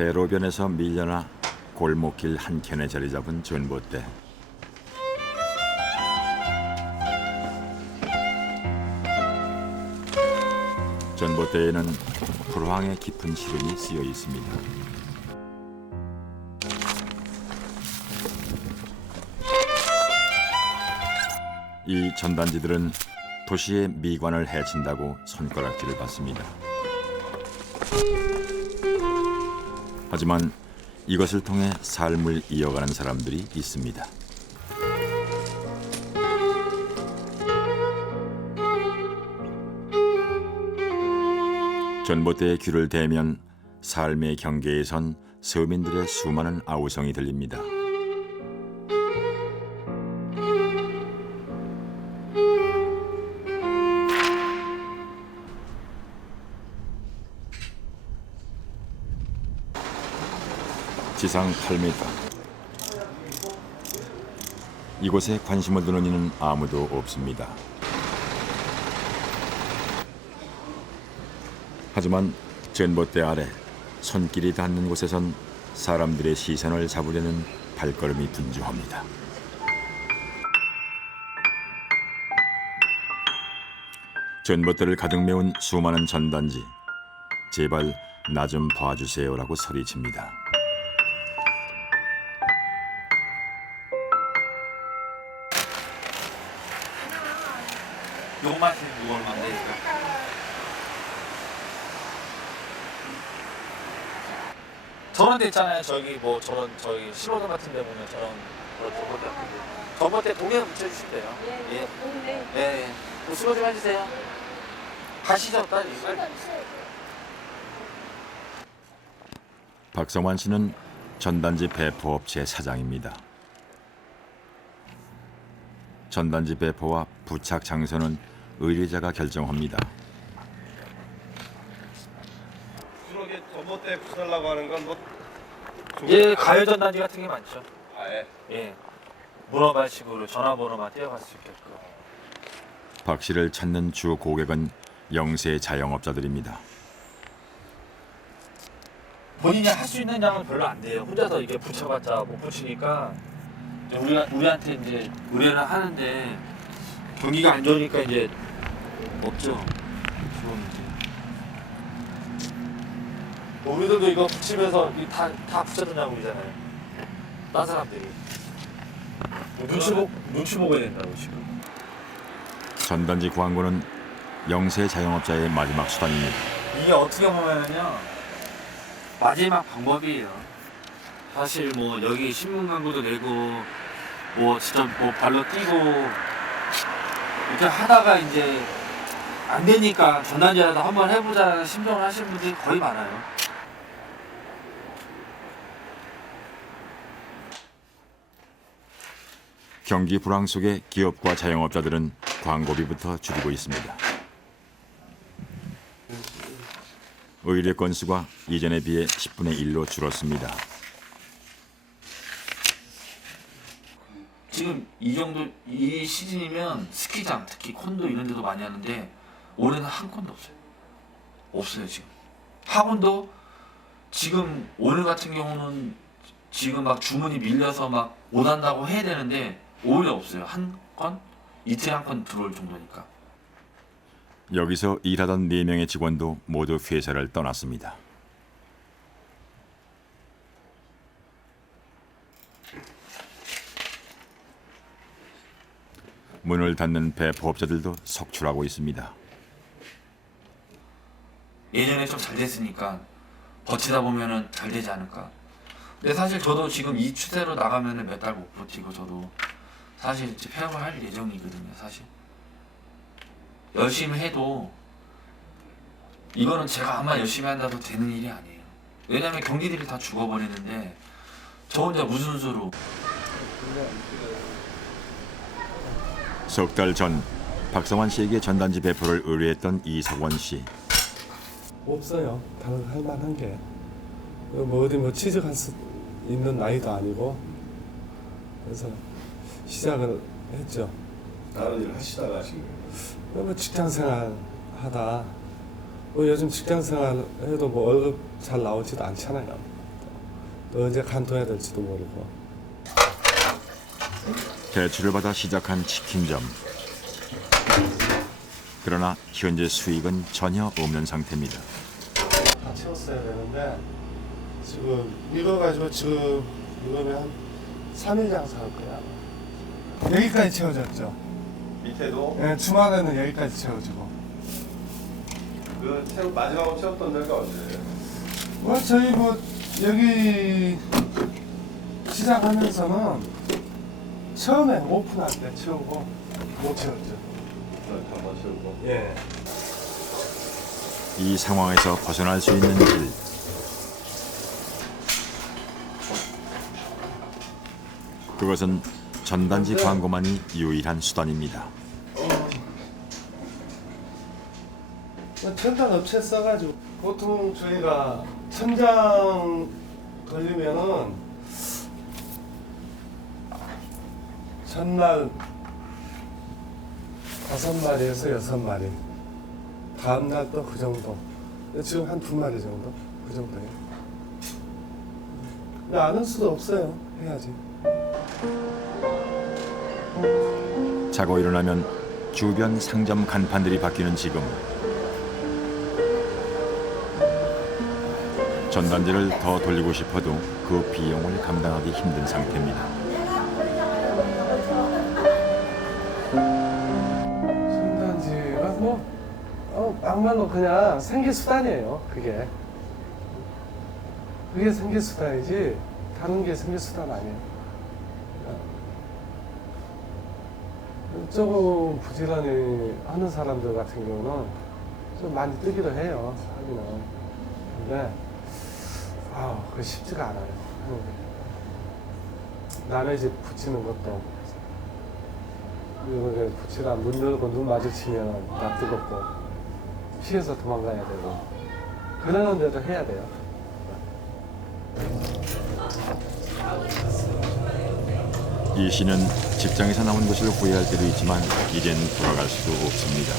대로변에서 밀려나 골목길 한켠에 자리 잡은 전봇대. 전봇대에는 불황의 깊은 시름이 쓰여 있습니다. 이 전단지들은 도시의 미관을 해친다고 손가락질을 받습니다. 하지만 이것을 통해 삶을 이어가는 사람들이 있습니다. 전봇대의 귀를 대면 삶의 경계에 선 서민들의 수많은 아우성이 들립니다. 지상 8m. 이곳에 관심을 두는 이는 아무도 없습니다. 하지만 전봇대 아래 손길이 닿는 곳에선 사람들의 시선을 잡으려는 발걸음이 분주합니다. 전봇대를 가득 메운 수많은 전단지. 제발 나 좀 봐주세요라고 소리칩니다. 요 맛이 뭐 얼마인데? 저런 데 있잖아요. 저기 뭐 저런 저기 신호등 같은 데 보면 저런 전봇대 같은 데. 전봇대 동에 붙여주시면 돼요. 예. 동네. 예. 예. 수고 좀 해주세요. 가시죠, 빨리. 박성환 씨는 전단지 배포업체 사장입니다. 전단지 배포와 부착 장소는 의뢰자가 결정합니다. 주로 이게 전봇대 부수려고 하는 건 뭐? 예, 가요 전단지 같은 게 많죠. 아예. 예. 문어발식으로 전화번호만 떼어갈 수 있게끔. 박 씨를 찾는 주 고객은 영세 자영업자들입니다. 본인이 할 수 있는 양은 별로 안 돼요. 혼자서 이게 붙여봤자 못 붙이니까 우리한테 이제 의뢰를 하는데 경기가 안 좋으니까 이제 없죠. 우리들도 이거 붙이면서 다 붙여줬냐고 그러잖아요. 딴 사람들이 눈치 보고 해야 된다고 지금. 전단지 광고는 영세 자영업자의 마지막 수단입니다. 이게 어떻게 보면은요 마지막 방법이에요. 사실 뭐 여기 신문 광고도 내고 뭐 진짜 뭐 발로 뛰고 이렇게 하다가 이제 안 되니까 전단지라도 한번 해보자는 심정을 하시는 분들이 거의 많아요. 경기 불황 속에 기업과 자영업자들은 광고비부터 줄이고 있습니다. 의뢰 건수가 이전에 비해 10분의 1로 줄었습니다. 지금 이 정도 이 시즌이면 스키장 특히 콘도 이런 데도 많이 하는데 올해는 한 건도 없어요. 없어요 지금. 학원도 지금 오늘 같은 경우는 지금 막 주문이 밀려서 막 못 한다고 해야 되는데 오히려 없어요. 한 건? 이틀에 한 건 들어올 정도니까. 여기서 일하던 4명의 직원도 모두 회사를 떠났습니다. 문을 닫는 배포업자들도 속출하고 있습니다. 예전에 좀 잘 됐으니까 버티다 보면은 잘 되지 않을까. 근데 사실 저도 지금 이 추세로 나가면은 몇 달 못 버티고 저도 사실 이제 폐업을 할 예정이거든요. 사실 열심히 해도 이거는 제가 아마 열심히 한다고 되는 일이 아니에요. 왜냐면 경기들이 다 죽어버리는데 저 혼자 무슨 수로. 석 달 전 박성환 씨에게 전단지 배포를 의뢰했던 이석원 씨. 없어요. 다른 할 만한 게. 뭐 어디 뭐 취직할 수 있는 나이도 아니고. 그래서 시작을 했죠. 다른 일 하시다가 지금. 뭐 직장 생활 하다. 뭐 요즘 직장 생활 해도 뭐 월급 잘 나오지도 않잖아요. 또 언제 간통해야 될지도 모르고. 대출을 받아 시작한 치킨점. 그러나 현재 수익은 전혀 없는 상태입니다. 다 채웠어야 되는데 지금 이거 가지고 지금 이거면 한 3일 장사할 거야. 여기까지 채워졌죠. 밑에도 네, 주말에는 여기까지 채워지고. 그 마지막으로 채웠던 데가 언제예요? 뭐 저희 뭐 여기 시작하면서는 처음에 오픈할 때 채우고 못 채웠죠. 한번 채우고. 예. 이 상황에서 벗어날 수 있는 길. 그것은 전단지 광고만이 유일한 수단입니다. 천장 업체 써가지고 보통 저희가 천장 돌리면은 전날 5마리에서 6마리, 다음 날 또 그 정도. 지금 한 2마리 정도, 그 정도예요. 근데 안 할 수도 없어요. 해야지. 자고 일어나면 주변 상점 간판들이 바뀌는 지금 전단지를 더 돌리고 싶어도 그 비용을 감당하기 힘든 상태입니다. 전단지가 막말로 그냥 생계수단이에요. 그게 생계수단이지 다른 게 생계수단 아니에요. 조금 부지런히 하는 사람들 같은 경우는 좀 많이 뜨기도 해요. 하기는. 근데 그게 쉽지가 않아요. 하는 게. 남의 집 붙이는 것도 이거 붙이다 문 열고 눈 마주치면 다 뜨겁고 피해서 도망가야 되고 그러는데도 해야 돼요. 이 씨는 직장에서 나온 것을 후회할 때도 있지만 이젠 돌아갈 수도 없습니다.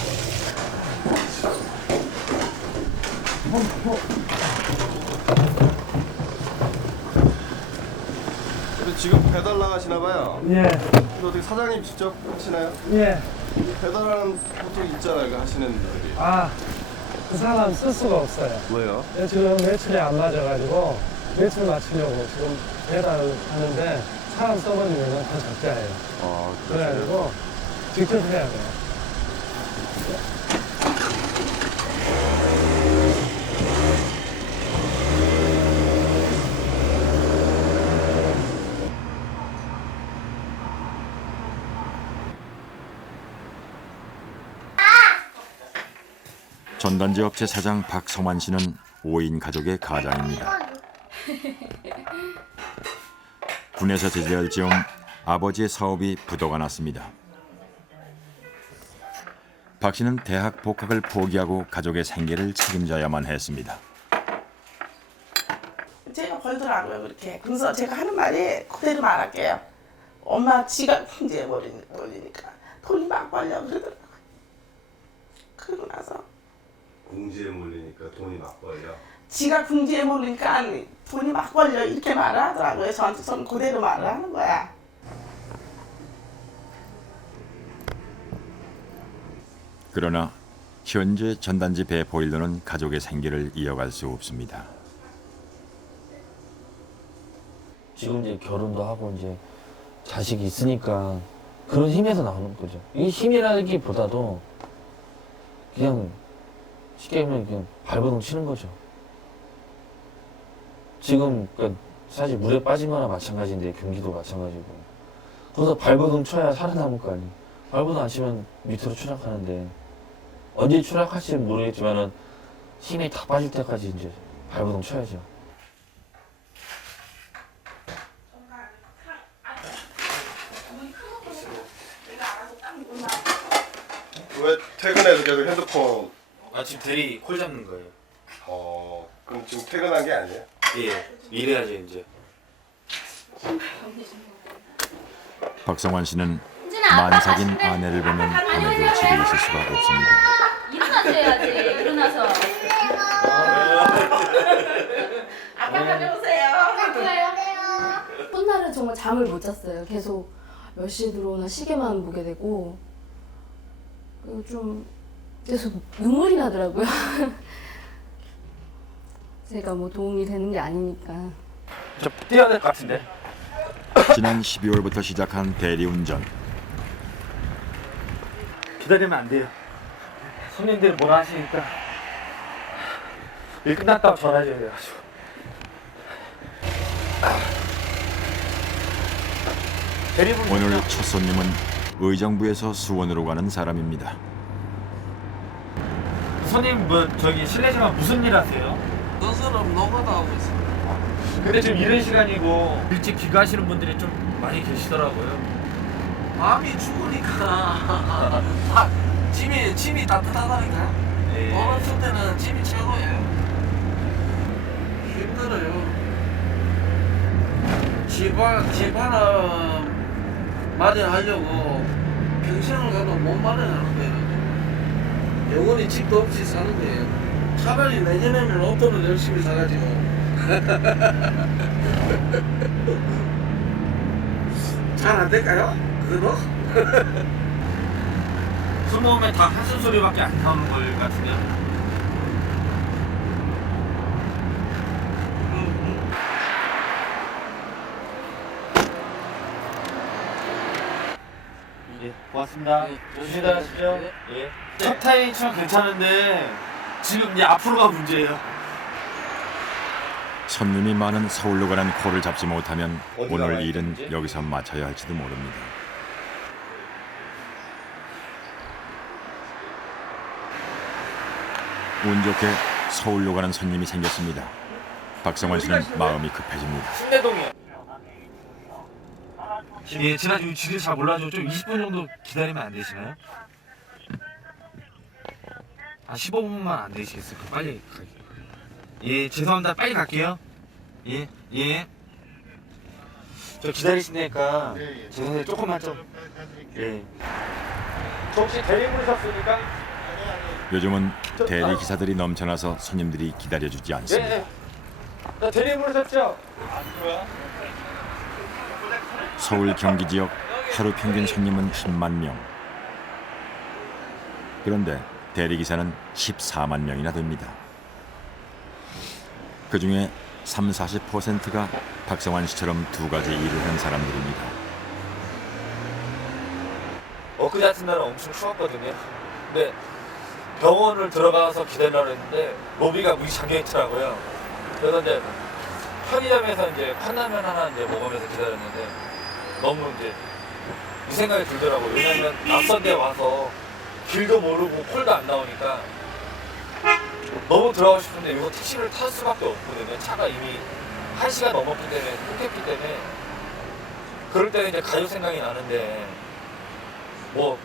근데 지금 배달 나가시나 봐요. 예, 근데 어떻게 사장님 직접 하시나요? 예. 배달하는 보통 있잖아요, 그 하시는 분들이. 그 사람 쓸 수가 없어요. 뭐예요? 지금 매출이 안 맞아가지고 매출 맞추려고 지금 배달을 하는데 사람 써버리면 더 적자예요. 그래가지고 직접 해야 돼요. 전단지 업체 사장 박성환 씨는 5인 가족의 가장입니다. 군에서 제대할 즈음 아버지의 사업이 부도가 났습니다. 박 씨는 대학 복학을 포기하고 가족의 생계를 책임져야만 했습니다. 제가 벌더라고요 그렇게. 그래서 제가 하는 말이 그대로 말할게요. 엄마 지가 궁지해버리니까 돈이 막 벌려 그러더라고요. 그러고 나서 궁지에 몰리니까 돈이 막 벌려. 지가 궁지해버리니까 돈이 막 벌려 이렇게 말을 하더라고요. 저는 그대로 말을 하는 거야. 그러나 현재 전단지 배 보일러는 가족의 생계를 이어갈 수 없습니다. 지금 이제 결혼도 하고 이제 자식이 있으니까 그런 힘에서 나오는 거죠. 이 힘이라기보다도 그냥 쉽게 말하면 그냥 발버둥 치는 거죠. 지금 그러니까 사실 물에 빠진 거나 마찬가지인데 경기도 마찬가지고 거기서 발버둥 쳐야 살아남을 거 아니에요. 발버둥 안 치면 밑으로 추락하는데 언제 추락할지는 모르겠지만은 힘이 다 빠질 때까지 이제 발버둥 쳐야죠. 왜 퇴근해서 계속 핸드폰? 지금 대리 콜 잡는 거예요. 그럼 지금 퇴근한 게 아니에요? 예, 이래야지 이제. 박성환 씨는 만삭인 아내를 보면 아내도 집에 있을 수가 없습니다. 일어나서 해야지. 일어나서. 아빠 가져오세요. 그래요. 정말 잠을 못 잤어요. 계속 몇 시에 들어오나 시계만 보게 되고 그리고 좀 계속 눈물이 나더라고요. 제가 뭐 도움이 되는 게 아니니까. 저 뛰어야 될 것 같은데. 지난 12월부터 시작한 대리운전. 기다리면 안 돼요. 손님들이 뭐라 하시니까 일 끝났다고 전화해줘야 돼가지고. 대리분 오늘 첫 손님은 의정부에서 수원으로 가는 사람입니다. 손님 뭐 저기 실례지만 무슨 일 하세요? 건설업 노가다 하고 있어요. 근데 지금 이른 시간이고 일찍 귀가하시는 분들이 좀 많이 계시더라고요. 마음이 죽으니까 짐이 따뜻하다니까. 네. 돈 없을 때는 짐이 최고예요. 힘들어요. 집 하나 마련하려고 평생을 가도 못 마련하는 거예요. 영원히 집도 없이 사는 거예요. 차라리 내년에는 로또를 열심히 사가지고. 잘 안 될까요? 그거? 술 먹으면 다 한숨 소리밖에 안 나오는 걸 같은데. 예, 고맙습니다. 조심히 다니십시오. 예. 첫 타임 참 괜찮은데 지금 이제 앞으로가 문제예요. 손님이 많은 서울로 가는 콜을 잡지 못하면 어디가 오늘 와야 일은 되는지? 여기서 마쳐야 할지도 모릅니다. 운 좋게 서울로 가는 손님이 생겼습니다. 박성환 씨는 마음이 급해집니다. 신내동이요. 예, 제가 지금 지를 잘 몰라서 좀 20분 정도 기다리면 안 되시나요? 아, 15분만 안 되시겠어요? 그럼 빨리 갈게요. 예, 죄송합니다. 빨리 갈게요. 예, 예. 저 기다리시니까 죄송해요. 조금만 좀. 예. 저 혹시 대리 부르셨습니까? 요즘은 대리 기사들이 넘쳐나서 손님들이 기다려주지 않습니다. 예. 저 대리 부르셨죠? 서울 경기 지역 하루 평균 손님은 10만 명. 그런데 대리기사는 14만 명이나 됩니다. 그중에 30-40%가 박성환 씨처럼 두 가지 일을 하는 사람들입니다. 엊그제 같은 날은 엄청 추웠거든요. 근데 병원을 들어가서 기다리려고 했는데 로비가 문이 잠겨 있더라고요. 그래서 이제 편의점에서 이제 컵라면 하나 이제 먹으면서 기다렸는데 너무 이제 이 생각이 들더라고요. 왜냐면 낯선 데 와서 길도 모르고 콜도 안 나오니까 너무 들어가고 싶은데 이거 택시를 탈 수밖에 없거든요. 차가 이미 1시간 넘었기 때문에 끊겼기 때문에 그럴 때는 이제 가족 생각이 나는데 뭐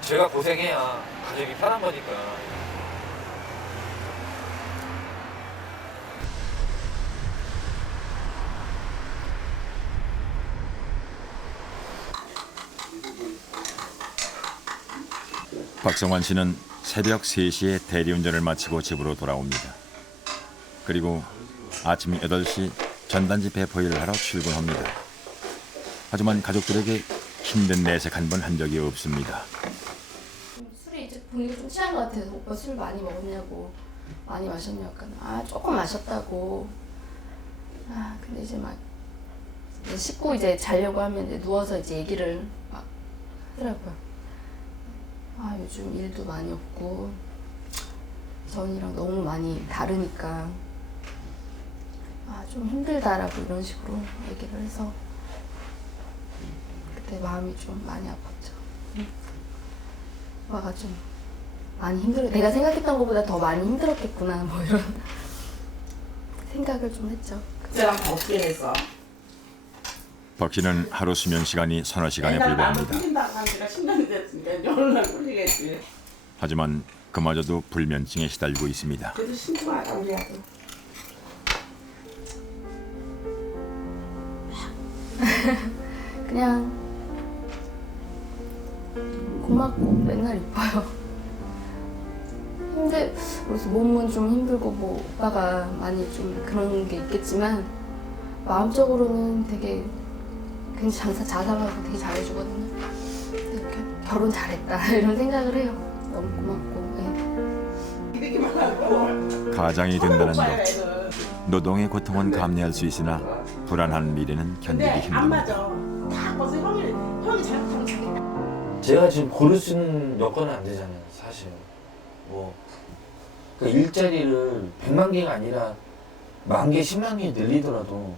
제가 고생해야 가족이 편한 거니까. 박성환 씨는 새벽 3시에 대리운전을 마치고 집으로 돌아옵니다. 그리고 아침 8시 전단지 배포 일을 하러 출근합니다. 하지만 가족들에게 힘든 내색 한 번 한 적이 없습니다. 술이 이제 분위기 좀 취한 것 같아서 오빠 술 많이 먹었냐고 많이 마셨냐고 약간 조금 마셨다고. 근데 이제 막 이제 씻고 이제 자려고 하면 이제 누워서 이제 얘기를 막 하더라고요. 요즘 일도 많이 없고 전이랑 너무 많이 다르니까 좀 힘들다라고 이런 식으로 얘기를 해서 그때 마음이 좀 많이 아팠죠. 오빠가 좀 많이 내가 생각했던 것보다 더 많이 힘들었겠구나 뭐 이런 생각을 좀 했죠. 그때랑 어떻게 했어? 박 씨는 하루 수면 시간이 서너 시간에 불과합니다. 풀린다고 한 지가 10년이 됐으니까 열날 풀리겠지. 하지만 그마저도 불면증에 시달리고 있습니다. 그래도 신중하다 우리 아들. 그냥 고맙고 맨날 이뻐요. 그래서 몸은 좀 힘들고 뭐 오빠가 많이 좀 그런 게 있겠지만 마음적으로는 되게 굉장히 자상하고 되게 잘해주거든요. 이렇게 결혼 잘했다 이런 생각을 해요. 너무 고맙고. 가장이 된다는 것. 노동의 고통은 감내할 수 있으나 불안한 미래는 견디기 안 힘듭니다. 맞아. 다 벌써 형이 잘못하면 자기 제가 지금 고를 수 있는 여건은 안 되잖아요, 사실. 뭐, 그 일자리를 100만 개가 아니라 10,000개, 10만 개 늘리더라도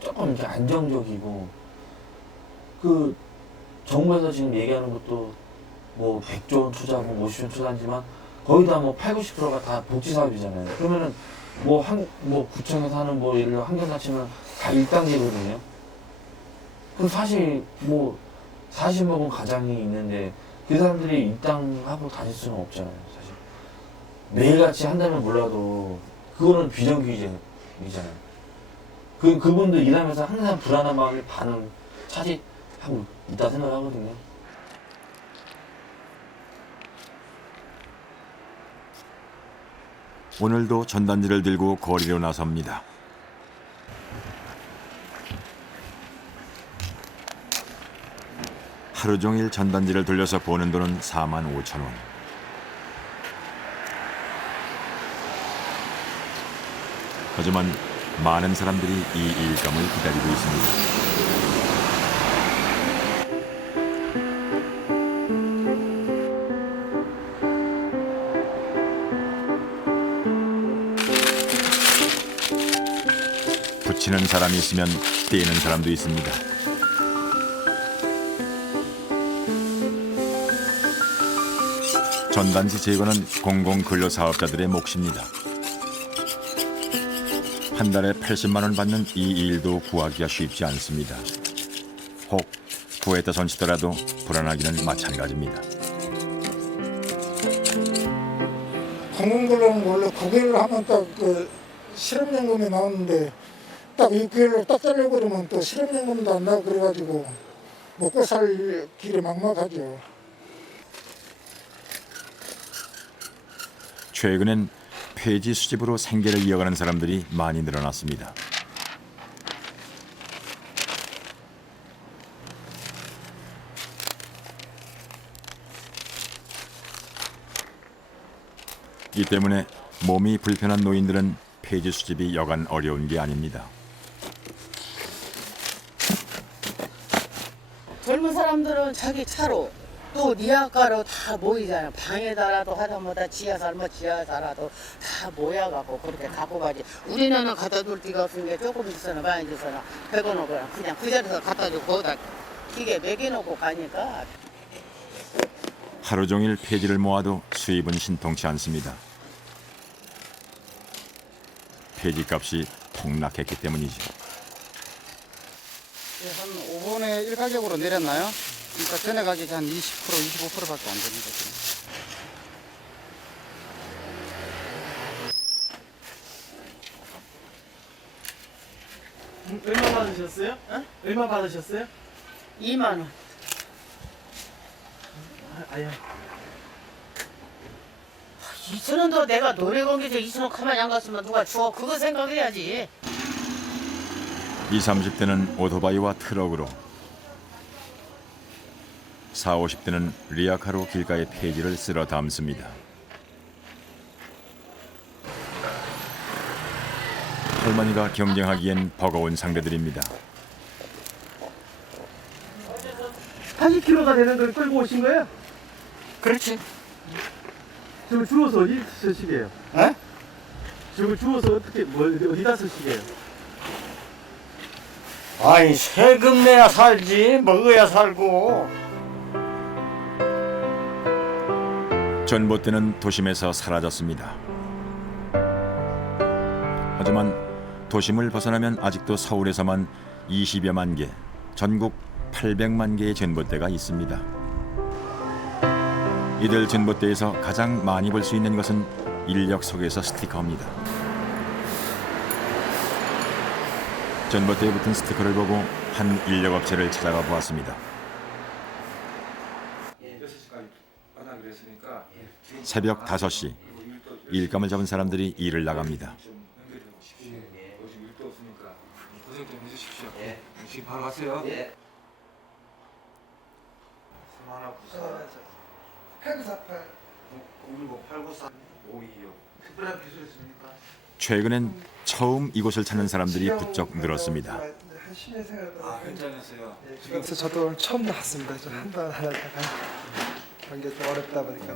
조금 이렇게 안정적이고, 그, 정부에서 지금 얘기하는 것도 뭐 100조 원 투자, 뭐 50조 투자하지만 거의 다 뭐 80~90%가 다 복지 사업이잖아요. 그러면은 뭐 구청에서 하는 뭐 예를 들어 환경사 치면 다 1단계거든요. 그럼 사실 뭐 40억은 가장이 있는데 그 사람들이 일당하고 다닐 수는 없잖아요, 사실. 매일같이 한다면 몰라도 그거는 비정규직이잖아요. 그분들 일하면서 항상 불안한 마음이 반을 차지하고 있다 생각하거든요. 오늘도 전단지를 들고 거리로 나섭니다. 하루 종일 전단지를 돌려서 버는 돈은 45,000원. 하지만 많은 사람들이 이 일감을 기다리고 있습니다. 붙이는 사람이 있으면 떼는 사람도 있습니다. 전단지 제거는 공공근로사업자들의 몫입니다. 한 달에 80만 원 받는 이 일도 구하기가 쉽지 않습니다. 혹 구했다 손치더라도 불안하기는 마찬가지입니다. 공공근로는 원래 9개월 하면 딱 그 실업연금이 나오는데 딱 6개월로 딱 잘려버리면 또 실업연금도 안 나고 그래가지고 먹고 살 길이 막막하죠. 최근엔 폐지 수집으로 생계를 이어가는 사람들이 많이 늘어났습니다. 이 때문에 몸이 불편한 노인들은 폐지 수집이 여간 어려운 게 아닙니다. 젊은 사람들은 자기 차로 또 니아가로 다 모이잖아. 방에다라도 하다못해 지하살 뭐 지하살라도 다 모여갖고 그렇게 갖고 가지. 우리는 갖다 둘 데가 없으니까 조금 있어나 많이 있어나 100원 오거나 그냥 그 자리에서 갖다 주고 거기다 기계 매겨놓고 가니까. 하루 종일 폐지를 모아도 수입은 신통치 않습니다. 폐지값이 폭락했기 때문이죠. 한 5분의 1가격으로 내렸나요? 그러니까 전에 가격이 한 20%, 25%밖에 안 됩니다. 지금. 얼마 받으셨어요? 얼마 받으셨어요? 2만 원. 아야. 2,000원도 내가 노래공개에서 2,000원 가만히 안 갔으면 누가 줘. 그거 생각해야지. 20, 30대는 오토바이와 트럭으로, 40, 50대는 리아카로 길가의 폐지를 쓸어 담습니다. 할머니가 경쟁하기엔 버거운 상대들입니다. 80kg가 되는 걸 끌고 오신 거예요? 그렇지. 지금 주워서 어디 쓰시게요? 에? 지금 주워서 어디다 쓰시게요? 아이, 세금 내야 살지, 먹어야 살고. 전봇대는 도심에서 사라졌습니다. 하지만 도심을 벗어나면 아직도 서울에서만 20여만 개, 전국 800만 개의 전봇대가 있습니다. 이들 전봇대에서 가장 많이 볼 수 있는 것은 인력 속에서 스티커입니다. 전봇대에 붙은 스티커를 보고 한 인력업체를 찾아가 보았습니다. 새벽 5시, 일감을 잡은 사람들이 일을 나갑니다. 고생 좀 해주십시오. 지금 바로 가세요. 하나 부산 8948 010 893 526 특별한 기술 있습니까? 최근엔 처음 이곳을 찾는 사람들이 부쩍 늘었습니다. 한 10년 생활 아 현장에서요. 그래서 저도 오늘 처음 나왔습니다. 좀 한달 하다가 관계 좀 어렵다 보니까.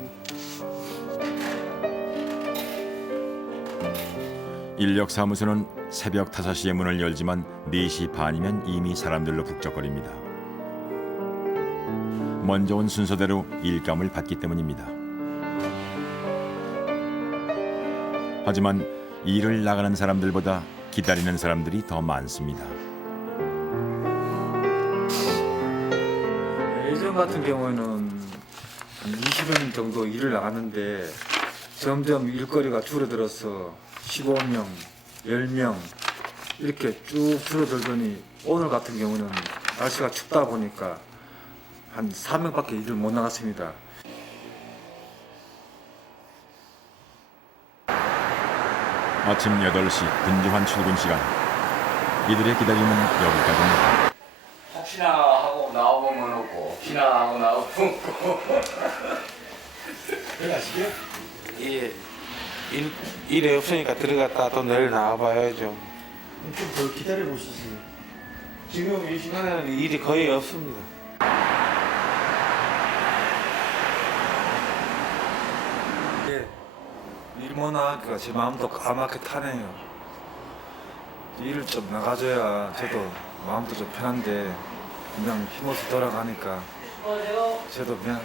인력사무소는 새벽 5시에 문을 열지만 4시 반이면 이미 사람들로 북적거립니다. 먼저 온 순서대로 일감을 받기 때문입니다. 하지만 일을 나가는 사람들보다 기다리는 사람들이 더 많습니다. 예전 같은 경우에는 한 20명 정도 일을 나갔는데 점점 일거리가 줄어들어서 15명, 10명 이렇게 쭉 줄어들더니 오늘 같은 경우는 날씨가 춥다 보니까 한 4명밖에 일을 못 나갔습니다. 아침 8시 분주한 출근 시간. 이들의 기다림은 여기까지입니다. 혹시나 하고 나오면 없고 혹시나 하고 나오면 없고 예, 일에 없으니까 들어갔다 또 내일 나와봐야죠. 좀 더 기다려 보시지. 지금 이 시간에는 일이 거의 없습니다. 예, 일 못 나가니까 제 마음도 까맣게 타네요. 일을 좀 나가줘야 저도 마음도 좀 편한데 그냥 힘없이 돌아가니까 저도 그냥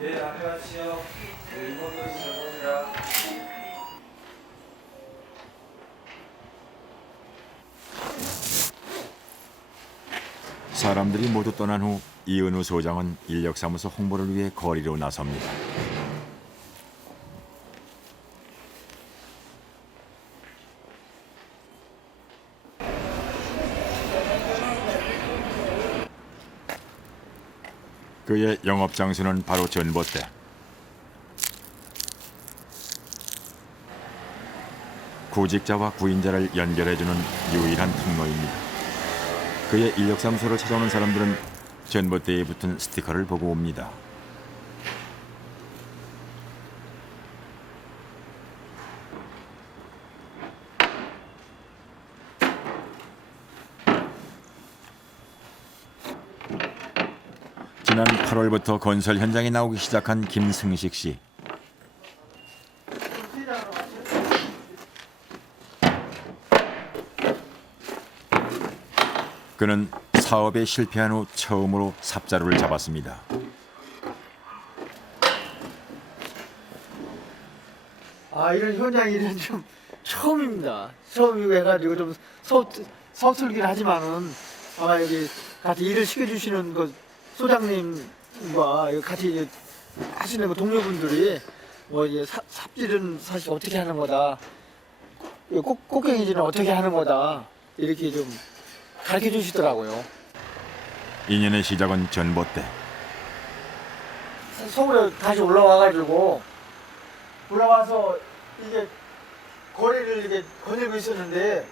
네, 안녕하세요. 네, 이모도 시작합니다. 사람들이 모두 떠난 후 이은우 소장은 인력사무소 홍보를 위해 거리로 나섭니다. 그의 영업 장소는 바로 전봇대. 구직자와 구인자를 연결해주는 유일한 통로입니다. 그의 인력사무소를 찾아오는 사람들은 전봇대에 붙은 스티커를 보고 옵니다. 지난 8월부터 건설 현장에 나오기 시작한 김승식 씨. 그는 사업에 실패한 후 처음으로 삽자루를 잡았습니다. 이런 현장 일은 좀 처음입니다. 처음이고 해가지고 좀 서툴긴 하지만은 아마 여기 같이 일을 시켜주시는 그 소장님과 같이 하시는 그 동료분들이 뭐 이제 삽질은 사실 어떻게 하는 거다, 꽃갱이질은 어떻게 하는 거다 이렇게 좀 가르쳐 주시더라고요. 인연의 시작은 전봇대. 서울에 다시 올라와가지고 올라와서 이게 거리를 이렇게 거닐고 있었는데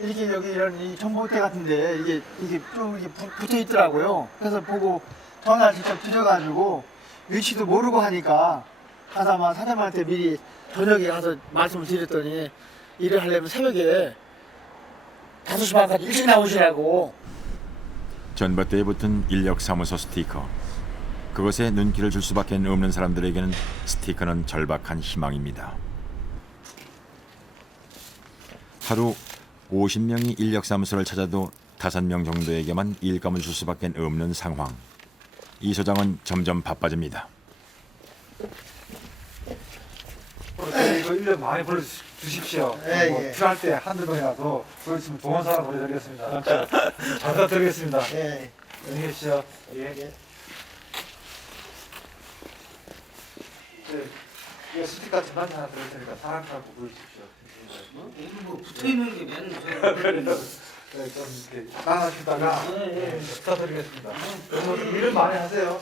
이렇게 여기 이런 이 전봇대 같은데 이게 좀 이렇게 붙어 있더라고요. 그래서 보고 전화를 직접 드려가지고 위치도 모르고 하니까 가서 아마 사장님한테 미리 저녁에 가서 말씀을 드렸더니 일을 하려면 새벽에 5시 반까지 일찍 나오시라고. 전봇대에 붙은 인력사무소 스티커. 그것에 눈길을 줄 수밖에 없는 사람들에게는 스티커는 절박한 희망입니다. 하루 50명이 인력사무소를 찾아도 5명 정도에게만 일감을 줄 수밖에 없는 상황. 이 소장은 점점 바빠집니다. 이거 1년 많이 불러주십시오. 뭐 필요할 때 한두 번이라도 그렇지만 좋은 사람 보내드리겠습니다. 잘 부탁드리겠습니다. 안녕히 계십시오. 예. 이거 스티커 좀 하나 드릴 테니까 사랑하고 부르십시오. 뭐 붙어 있는 게 맨날 그래요. 네, 좀 이렇게 나가시다가 부탁드리겠습니다. 일을 많이 하세요.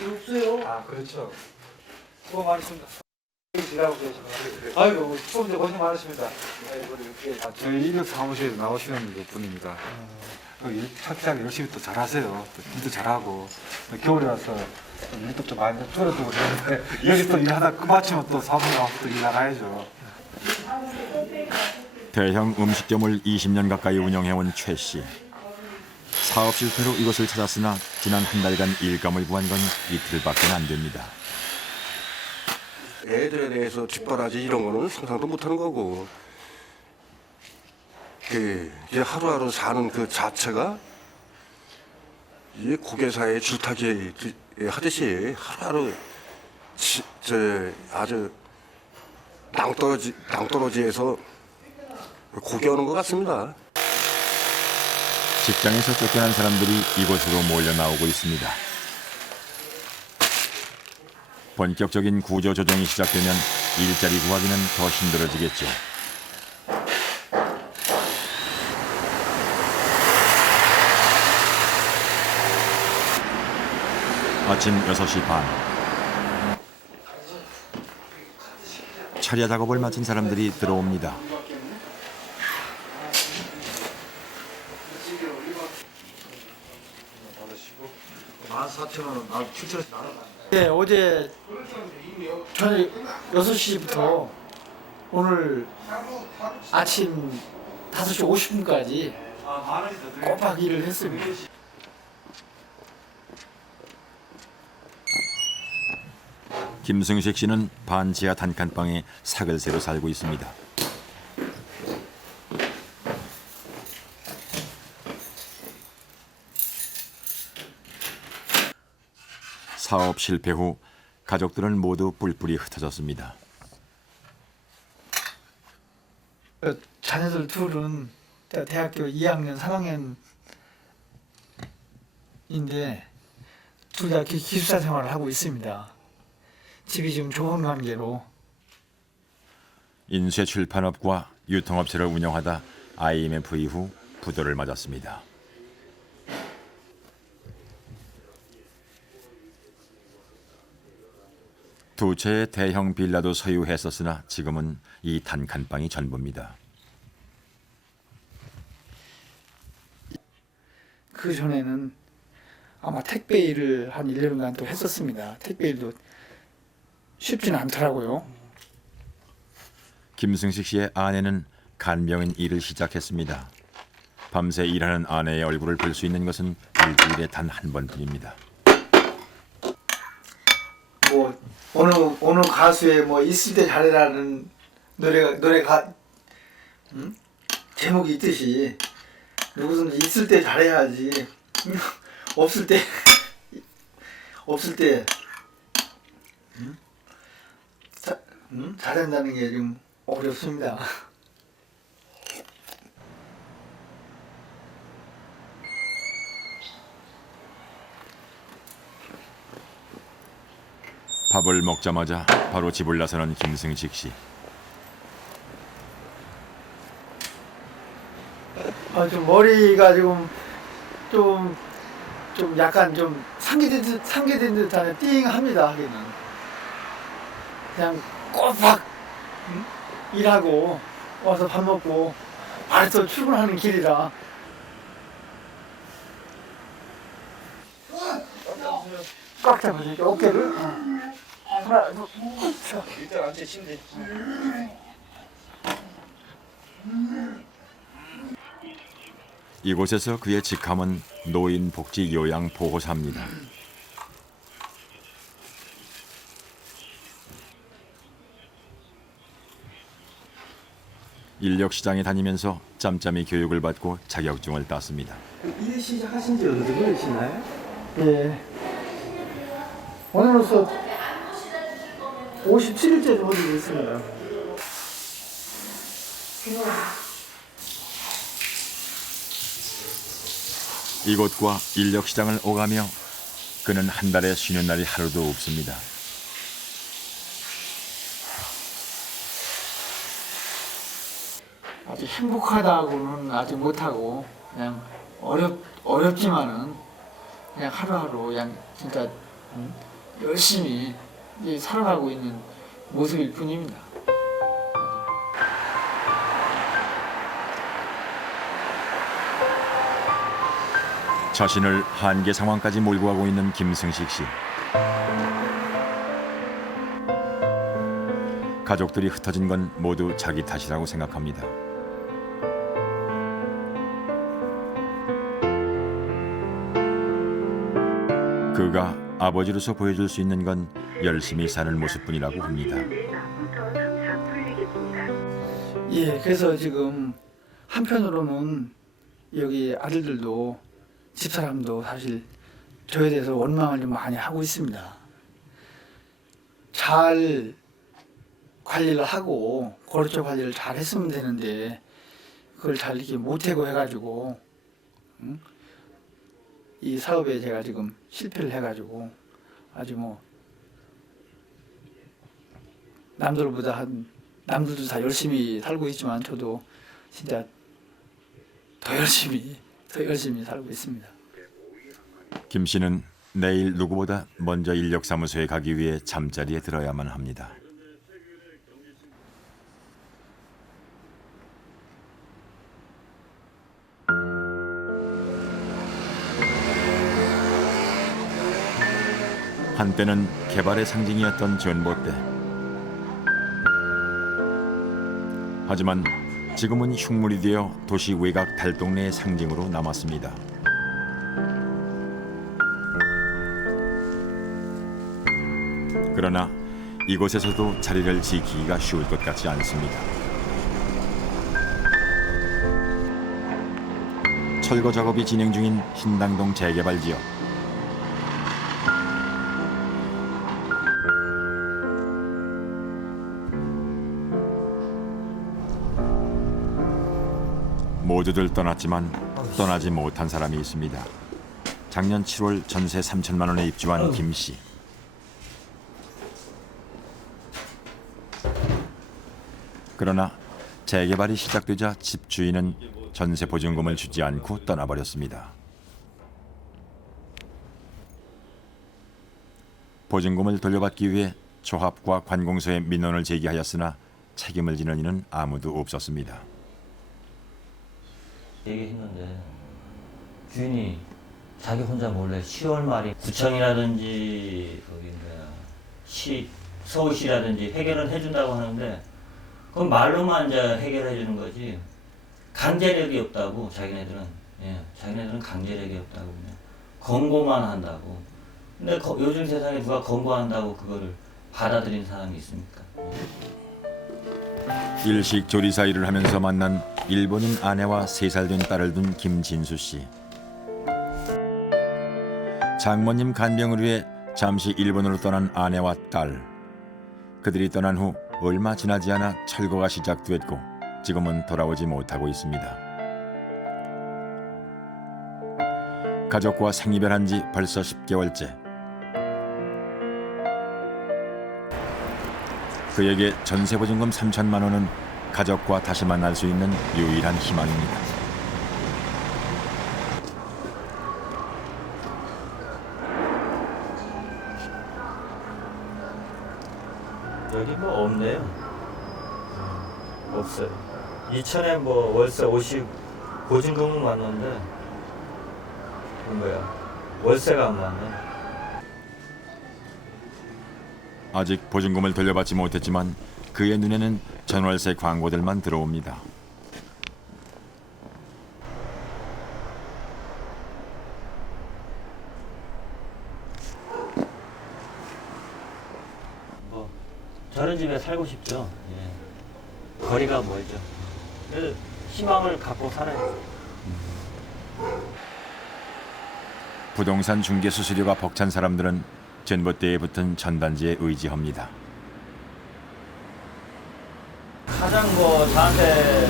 일 없어요. 아, 그렇죠. 수고 많으십니다. 일하고 계십니다. 아이고, 수고들 고생 많으십니다. 저희 인력 사무실에 나오시는 분입니다. 첫 시작 열심히 또 잘하세요. 또 일도 잘하고 또 겨울이라서 일도 좀 많이 줄어들고 그러는데 여기 또 일하다 끝마치면 또 사무실 가서 또 일 나가야죠. 대형 음식점을 20년 가까이 운영해온 최 씨. 사업 실패로 이곳을 찾았으나 지난 한 달간 일감을 구한 건 이틀밖에 안 됩니다. 애들에 대해서 뒷바라지 이런 거는 상상도 못하는 거고, 이제 하루하루 사는 그 자체가 이게 고개사의 줄타기 하듯이 하루하루 아주 낭떠러지에서 고개오는 것 같습니다. 직장에서 쫓겨난 사람들이 이곳으로 몰려 나오고 있습니다. 본격적인 구조 조정이 시작되면 일자리 구하기는 더 힘들어지겠죠. 아침 6시 반. 차려 작업을 마친 사람들이 들어옵니다. 네, 어제 저녁 6시부터 오늘 아침 5시 50분까지 꼬박 일을 했습니다. 김승식 씨는 반지하 단칸방에 사글세로 살고 있습니다. 사업 실패 후 가족들은 모두 뿔뿔이 흩어졌습니다. 자녀들 둘은 대학교 2학년, 3학년인데 둘 다 기숙사 생활을 하고 있습니다. 집이 지금 좋은 관계로. 인쇄 출판업과 유통업체를 운영하다 IMF 이후 부도를 맞았습니다. 두 채의 대형 빌라도 소유했었으나 지금은 이 단칸방이 전부입니다. 그 전에는 아마 택배 일을 한 1년간 또 했었습니다. 택배 일도 쉽지는 않더라고요. 김승식 씨의 아내는 간병인 일을 시작했습니다. 밤새 일하는 아내의 얼굴을 볼 수 있는 것은 일주일에 단 한 번뿐입니다. 뭐 어느 가수의 뭐 있을 때 잘해라는 노래가 제목이 있듯이 누구든지 있을 때 잘해야지 없을 때 잘한다는 게 좀 어렵습니다. 밥을 먹자마자 바로 집을 나서는 김승식 씨. 좀 머리가 좀 약간 좀 상기된 듯한 띵합니다. 하기는 그냥 꼬박 일하고 와서 밥 먹고 바로 또 출근하는 길이라. 꽉 잡으세요. 어깨를. 하나, 둘, 셋. 일단 앉아 침대. 이곳에서 그의 직함은 노인복지요양보호사입니다. 인력시장에 다니면서 짬짬이 교육을 받고 자격증을 땄습니다. 일 시작하신 지 어느 정도 되시나요? 예. 오늘로서 57일째 정도 됐습니다. 이곳과 인력시장을 오가며 그는 한 달에 쉬는 날이 하루도 없습니다. 아주 행복하다고는 아직 못하고 그냥 어렵지만은 그냥 하루하루 그냥 진짜 열심히 이제 살아가고 있는 모습일 뿐입니다. 자신을 한계 상황까지 몰고 가고 있는 김승식 씨. 가족들이 흩어진 건 모두 자기 탓이라고 생각합니다. 그가 아버지로서 보여줄 수 있는 건 열심히 사는 모습뿐이라고 합니다. 예, 그래서 지금 한편으로는 여기 아들들도 집사람도 사실 저에 대해서 원망을 좀 많이 하고 있습니다. 잘 관리를 하고 거래처 관리를 잘 했으면 되는데 그걸 잘 이렇게 못하고 해가지고 이 사업에 제가 지금 실패를 해가지고 아주 뭐 남들도 다 열심히 살고 있지만 저도 진짜 더 열심히 살고 있습니다. 김 씨는 내일 누구보다 먼저 인력사무소에 가기 위해 잠자리에 들어야만 합니다. 한때는 개발의 상징이었던 전봇대. 하지만 지금은 흉물이 되어 도시 외곽 달동네의 상징으로 남았습니다. 그러나 이곳에서도 자리를 지키기가 쉬울 것 같지 않습니다. 철거 작업이 진행 중인 신당동 재개발 지역. 모두들 떠났지만 떠나지 못한 사람이 있습니다. 작년 7월 전세 3천만 원에 입주한 김 씨. 그러나 재개발이 시작되자 집주인은 전세 보증금을 주지 않고 떠나버렸습니다. 보증금을 돌려받기 위해 조합과 관공서에 민원을 제기하였으나 책임을 지는 이는 아무도 없었습니다. 얘기했는데 주인이 자기 혼자 몰래 10월 말에 구청이라든지 서울시라든지 해결은 해준다고 하는데 그건 말로만 이제 해결해 주는 거지 강제력이 없다고 자기네들은. 자기네들은 강제력이 없다고 그냥 권고만 한다고. 근데 요즘 세상에 누가 권고한다고 그거를 받아들인 사람이 있습니까? 일식 조리사 일을 하면서 만난 일본인 아내와 3살 된 딸을 둔 김진수 씨. 장모님 간병을 위해 잠시 일본으로 떠난 아내와 딸. 그들이 떠난 후 얼마 지나지 않아 철거가 시작됐고 지금은 돌아오지 못하고 있습니다. 가족과 생이별한 지 벌써 10개월째. 그에게 전세보증금 3천만 원은 가족과 다시 만날 수 있는 유일한 희망입니다. 여기 뭐 없네요. 없어요. 2천에 뭐 월세 50 보증금은 왔는데 월세가 안 왔네. 아직 보증금을 돌려받지 못했지만 그의 눈에는 전월세 광고들만 들어옵니다. 저런 집에 살고 싶죠. 거리가 멀죠. 그래서 희망을 갖고 살아야죠. 부동산 중개 수수료가 벅찬 사람들은 전봇대에 붙은 전단지에 의지합니다. 가장 저한테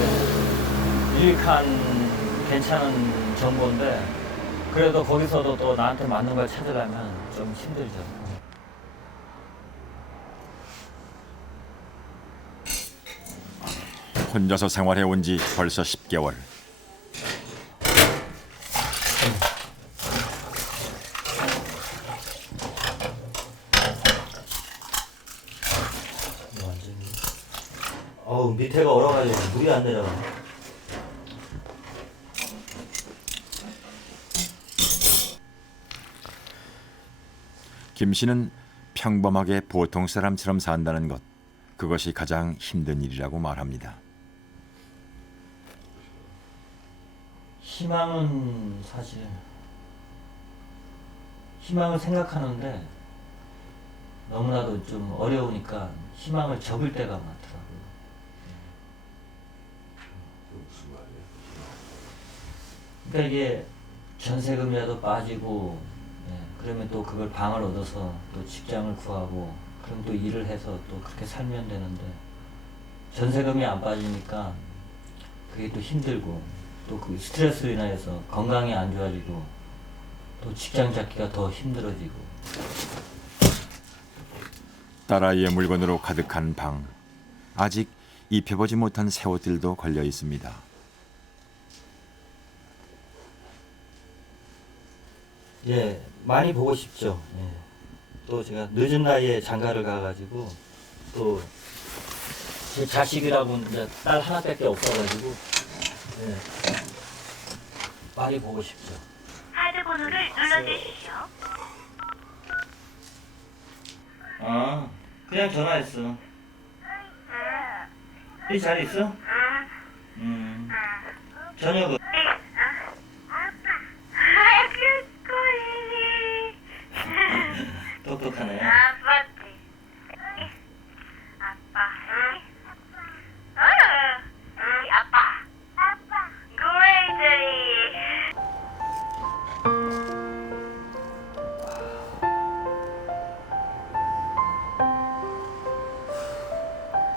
유익한 괜찮은 정보인데 그래도 거기서도 또 나한테 맞는 걸 찾으려면 좀 힘들죠. 혼자서 생활해 온 지 벌써 10개월. 밑에가 얼어가지고 물이 안 내려가. 김 씨는 평범하게 보통 사람처럼 산다는 것, 그것이 가장 힘든 일이라고 말합니다. 희망은 사실 희망을 생각하는데 너무나도 좀 어려우니까 희망을 접을 때가 많더라고요. 그러니까 이게 전세금이라도 빠지고, 그러면 또 그걸 방을 얻어서 또 직장을 구하고, 그럼 또 일을 해서 또 그렇게 살면 되는데, 전세금이 안 빠지니까 그게 또 힘들고, 또 그 스트레스로 인해서 건강이 안 좋아지고, 또 직장 잡기가 더 힘들어지고. 딸아이의 물건으로 가득한 방. 아직 입혀보지 못한 새 옷들도 걸려 있습니다. 예, 많이 보고 싶죠. 예. 또 제가 늦은 나이에 장가를 가가지고 또 제 자식이라고 이제 딸 하나밖에 없어가지고 예, 많이 보고 싶죠. 카드 번호를 눌러주십시오. 아, 그냥 전화했어. 이 잘 있어? 저녁은? 똑똑하네.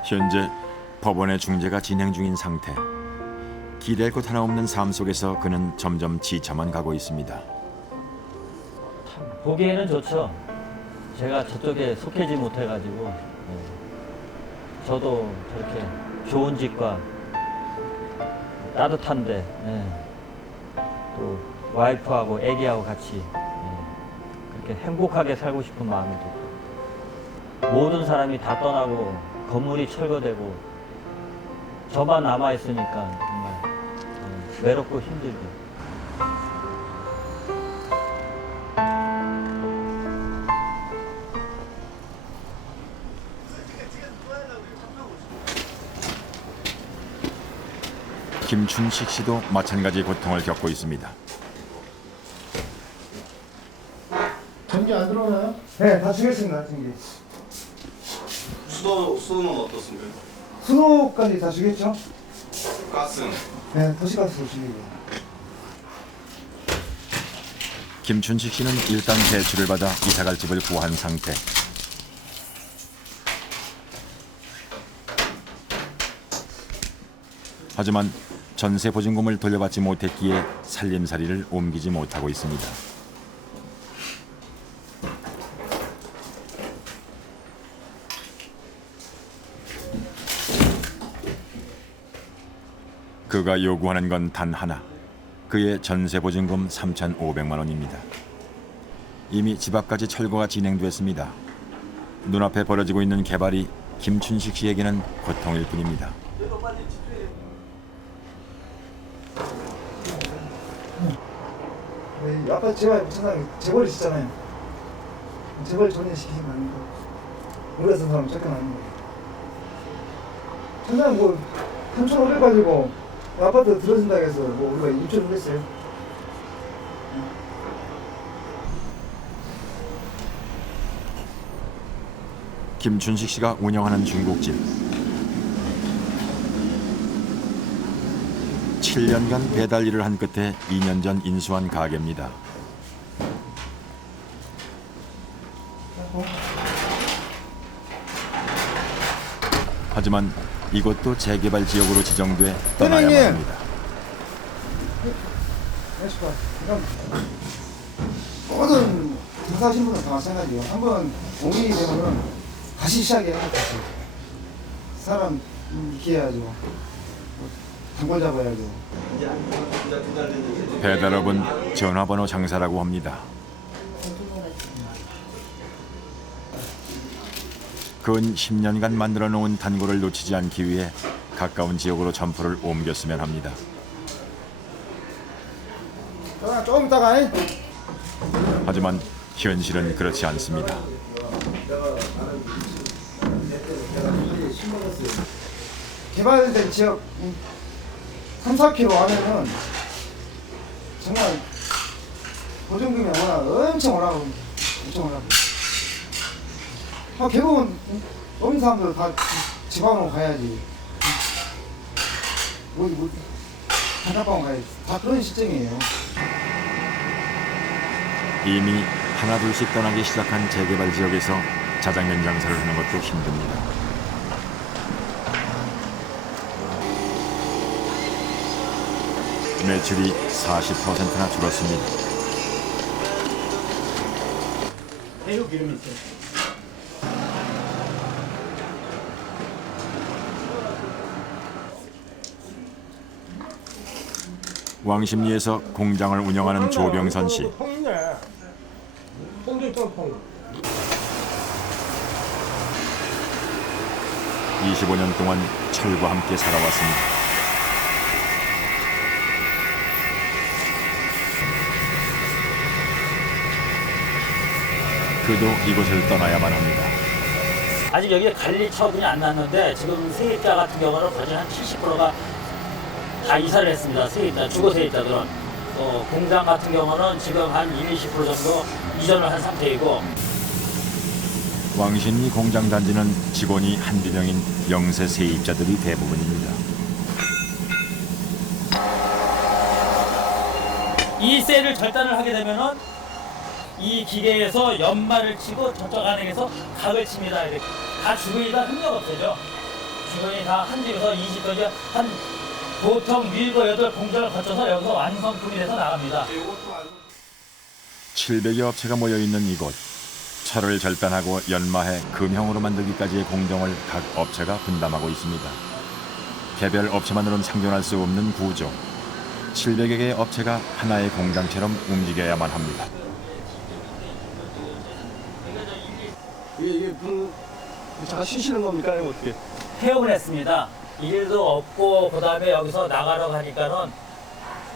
현재 법원의 중재가 진행 중인 상태. 기댈 곳 하나 없는 삶 속에서 그는 점점 지쳐만 가고 있습니다. 보기에는 좋죠. 제가 저쪽에 속해지 못해가지고 저도 저렇게 좋은 집과 따뜻한데 또 와이프하고 애기하고 같이 그렇게 행복하게 살고 싶은 마음이 들고, 모든 사람이 다 떠나고 건물이 철거되고 저만 남아있으니까 정말 외롭고 힘들죠. 김춘식 씨도 마찬가지 고통을 겪고 있습니다. 전기 안 들어오나요? 네, 다 주겠습니다, 전기. 수도는 어떻습니까? 수도까지 다 주겠죠? 가스는? 네, 도시가스도 주기고. 김춘식 씨는 일단 대출을 받아 이사갈 집을 구한 상태. 하지만 전세 보증금을 돌려받지 못했기에 살림살이를 옮기지 못하고 있습니다. 그가 요구하는 건 단 하나. 그의 전세 보증금 3,500만 원입니다. 이미 집 앞까지 철거가 진행됐습니다. 눈앞에 벌어지고 있는 개발이 김춘식 씨에게는 고통일 뿐입니다. 네, 아까 제가 천상 재벌이 있잖아요. 재벌 전입시키신 거 아닙니까? 우리 같은 사람 쫓겨나는 거예요. 천상 뭐 3,500 가지고 아파트 들어준다고 해서 뭐 우리가 입주를 했어요. 김춘식 씨가 운영하는 중국집. 7년간 배달 일을 한 끝에 2년 전 인수한 가게입니다. 하지만 이곳도 재개발 지역으로 지정돼 떠나야만 합니다. 모든 장사하시는 분은 다 마찬가지예요. 한번 옮기게 되면은 다시 시작해요. 다시. 사람 기해야죠. 단골 잡아야죠. 배달업은 전화번호 장사라고 합니다. 근 10년간 만들어 놓은 단골을 놓치지 않기 위해 가까운 지역으로 점포를 옮겼으면 합니다. 조금 있다가. 하지만 현실은 그렇지 않습니다. 개발된 지역 3, 4km 안에는 정말 보증금이 엄청 올라가고 엄청 올라가고 결국은 어린 사람들 다 지방으로 가야지 단합방 가야지 다 그런 시점이에요. 이미 하나둘씩 떠나기 시작한 재개발 지역에서 자장면 장사를 하는 것도 힘듭니다. 매출이 40%나 줄었습니다. 새우 기름이 있어요. 왕십리에서 공장을 운영하는 조병선 씨. 통 있네. 통도 있잖아, 통. 25년 동안 철과 함께 살아왔습니다. 그도 이곳을 떠나야만 합니다. 아직 여기에 관리 처분이 안 났는데 지금 세입자 같은 경우는 거의 한 70%가 다 이사를 했습니다. 세입자, 주거 세입자들은. 공장 같은 경우는 지금 한 20% 정도 이전을 한 상태이고. 왕십리 공장 단지는 직원이 한두 명인 영세 세입자들이 대부분입니다. 이 셀을 절단을 하게 되면은 이 기계에서 연말을 치고 저쪽 안에서 각을 칩니다. 이렇게. 다 주근이 다 흔적 없어져. 주근이 다 한 집에서 20도지 한 보통 7, 8 공장을 거쳐서 여기서 완성품이 돼서 나갑니다. 700여 업체가 모여있는 이곳. 철을 절단하고 연마해 금형으로 만들기까지의 공정을 각 업체가 분담하고 있습니다. 개별 업체만으로는 상존할 수 없는 구조. 700여 개의 업체가 하나의 공장처럼 움직여야만 합니다. 이게 잠깐 쉬시는 겁니까? 아니면 어떻게? 폐업을 했습니다. 일도 없고 그다음에 여기서 나가러 가니까는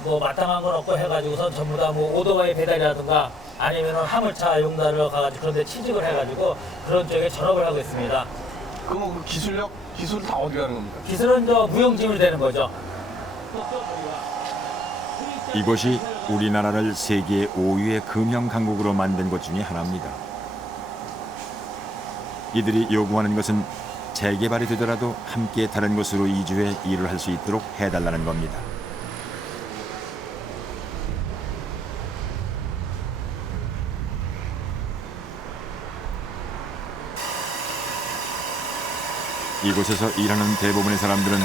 뭐 마땅한 건 없고 해가지고선 전부 다 뭐 오토바이 배달이라든가 아니면은 화물차 용달로 가가지고 그런데 취직을 해가지고 그런 쪽에 전업을 하고 있습니다. 그럼 그 기술 다 어디 가는 겁니까? 기술은 저 무용지물이 되는 거죠. 이곳이 우리나라를 세계 5위의 금형 강국으로 만든 곳 중에 하나입니다. 이들이 요구하는 것은 재개발이 되더라도 함께 다른 곳으로 이주해 일을 할 수 있도록 해달라는 겁니다. 이곳에서 일하는 대부분의 사람들은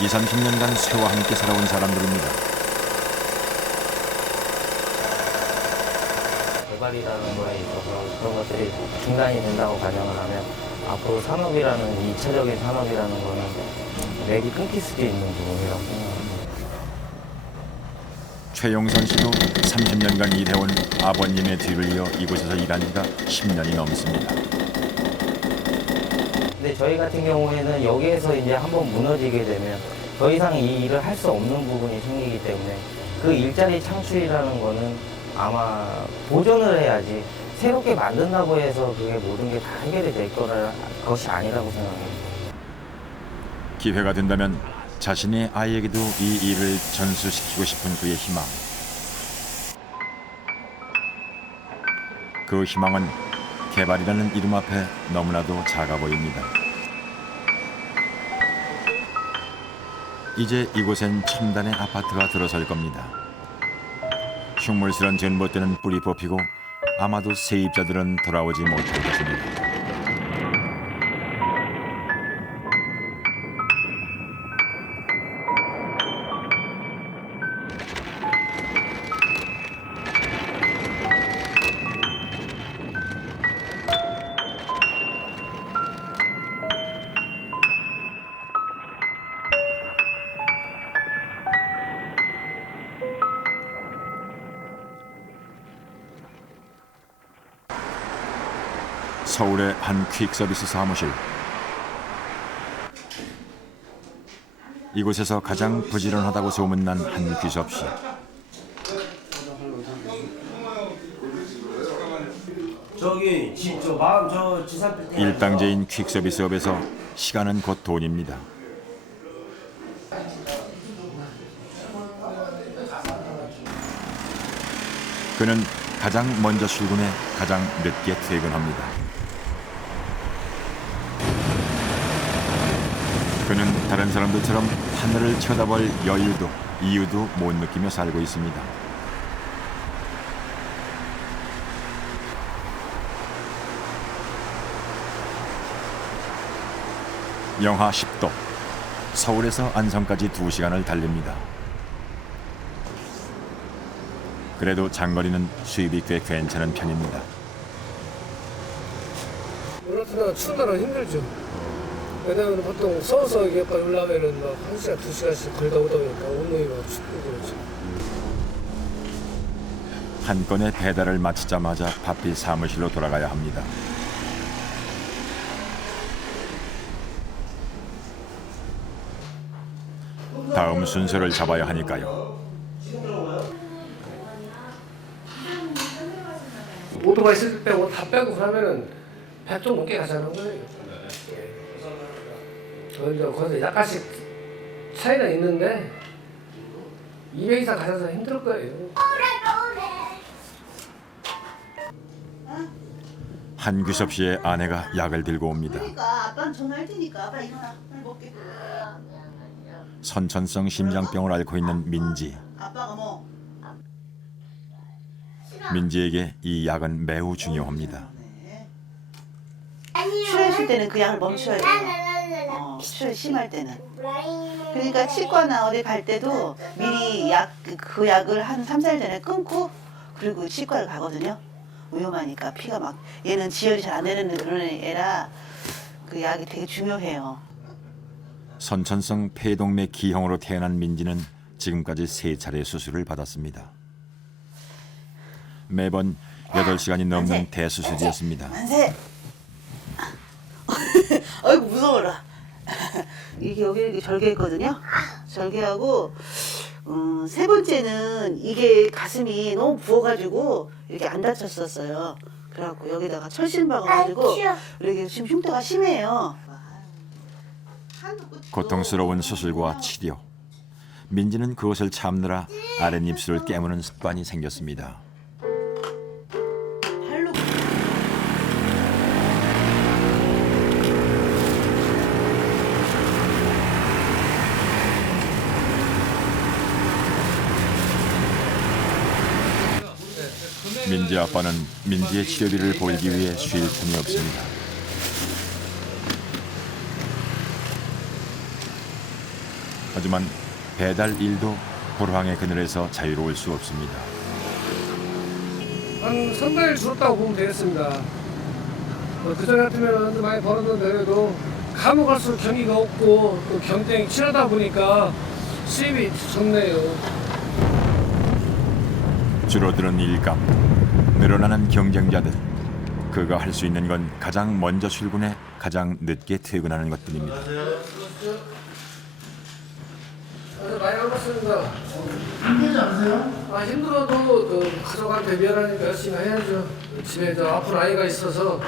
20, 30년간 새와 함께 살아온 사람들입니다. 개발이라는 거에 있어서 그런 것들이 중단이 된다고 가정을 하면 앞으로 산업이라는 2차적인 산업이라는 거는 맥이 끊길 수도 있는 부분이라고 생각합니다. 최용선 씨도 30년간 일해온 아버님의 뒤를 이어 이곳에서 일한 지가 10년이 넘습니다. 근데 저희 같은 경우에는 여기에서 이제 한번 무너지게 되면 더 이상 이 일을 할 수 없는 부분이 생기기 때문에 그 일자리 창출이라는 거는 아마 보존을 해야지 새롭게 만든다고 해서 그게 모든 게 다 해결이 될 것이 아니라고 생각합니다. 기회가 된다면 자신의 아이에게도 이 일을 전수시키고 싶은 그의 희망. 그 희망은 개발이라는 이름 앞에 너무나도 작아 보입니다. 이제 이곳엔 첨단의 아파트가 들어설 겁니다. 흉물스런 전봇대는 뿌리 뽑히고 아마도 세입자들은 돌아오지 못할 것입니다. 서울의 한 퀵서비스 사무실. 이곳에서 가장 부지런하다고 소문난 한 귀섭씨. 일당제인 퀵서비스업에서 시간은 곧 돈입니다. 그는 가장 먼저 출근해 가장 늦게 퇴근합니다. 그는 다른 사람들처럼 하늘을 쳐다볼 여유도 이유도 못 느끼며 살고 있습니다. 영하 10도, 서울에서 안성까지 2시간을 달립니다. 그래도 장거리는 수입이 꽤 괜찮은 편입니다. 그렇구나. 추운 날은 힘들죠. 왜냐면 보통 서울서 여기까지 올라가면은 막 1시간, 2시간씩 걸다 오다 보니까 온몸이 막 춥고 그렇죠. 한 건의 배달을 마치자마자 바삐 사무실로 돌아가야 합니다. 다음 순서를 잡아야 하니까요. 오토바이 쓸 빼고 다 빼고 그러면은 100종 넘게 가자는 거예요. 거기서 약간씩 차이는 있는데 200 이상 가셔서 힘들 거예요. 한규섭 씨의 아내가 약을 들고 옵니다. 그러니까 아빠는 전화할 테니까 아빠 일어나 빨리 먹게. 선천성 심장병을 앓고 있는 민지. 아빠가 뭐? 민지에게 이 약은 매우 중요합니다. 출혈했을 때는 그 약을 멈춰야 돼요. 출혈 심할 때는. 그러니까 치과나 어디 갈 때도 미리 그 약을 한 3, 4일 전에 끊고 그리고 치과를 가거든요. 위험하니까 피가 막 얘는 지혈이 잘 안 되는 그런 애라 그 약이 되게 중요해요. 선천성 폐동맥 기형으로 태어난 민지는 지금까지 3차례 수술을 받았습니다. 매번 8시간이 넘는 대수술이었습니다. 만세! 아이고 무서워라. 이게 여기 절개했거든요. 절개하고 3번째는 이게 가슴이 너무 부어가지고 이렇게 안 다쳤었어요. 그래갖고 여기다가 철심 박아가지고 이렇게 지금 흉터가 심해요. 고통스러운 수술과 치료. 민지는 그것을 참느라 아랫입술을 깨무는 습관이 생겼습니다. 민지 아빠는 민지의 치료비를 벌기 위해 쉴 틈이 없습니다. 하지만 배달 일도 호랑의 그늘에서 자유로울 수 없습니다. 한 3달 줄었다고 보면 되겠습니다. 그전에 같으면 많이 벌었는데 그래도 가면 갈수록 경기가 없고 또 경쟁이 치열하다 보니까 수입이 적네요. 줄어드는 일감, 늘어나는 경쟁자들. 그가 할 수 있는 건 가장 먼저 출근해 가장 늦게 퇴근하는 것뿐입니다. 많이 먹었습니다. 힘들지 않으세요? 힘들어도 가족한테 미안하니까 열심히 해야죠. 집에 아픈 아이가 있어서